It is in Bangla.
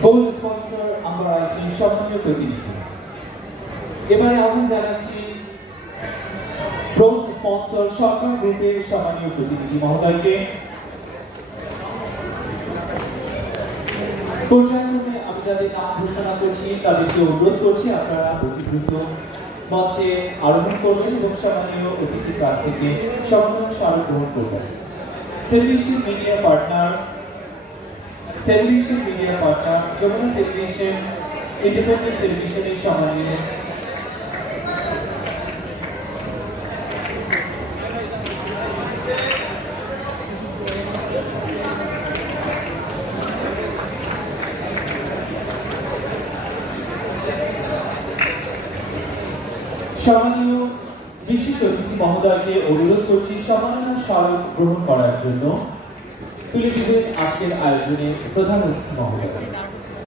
ফুল স্পন্সর আমরা একজন সম্মানীয় প্রতিনিধি। এবারে আহ্বান জানাচ্ছি ব্রোঞ্জ স্পন্সর সরকার গ্রুপের সম্মানীয় প্রতিনিধি মহোদয়কে। পর্যায়ক্রমে আমি যাদের নাম ঘোষণা করছি তাদেরকে অনুরোধ করছি আপনারা অতি দ্রুত মঞ্চে আরোহণ করবেন এবং সম্মানীয় অতিথির কাছ থেকে সম্মাননা স্মারক গ্রহণ করবেন। Television media partner Jamuna television independent টেলিভিশনের সম্মানীয় সম্মানীয় বিশেষ অতিথি মহোদয়কে অনুরোধ করছি সম্মাননা স্মারক গ্রহণ করার জন্য তুলে দিবেন আজকের আয়োজনে প্রধান অতিথি মহোদয়।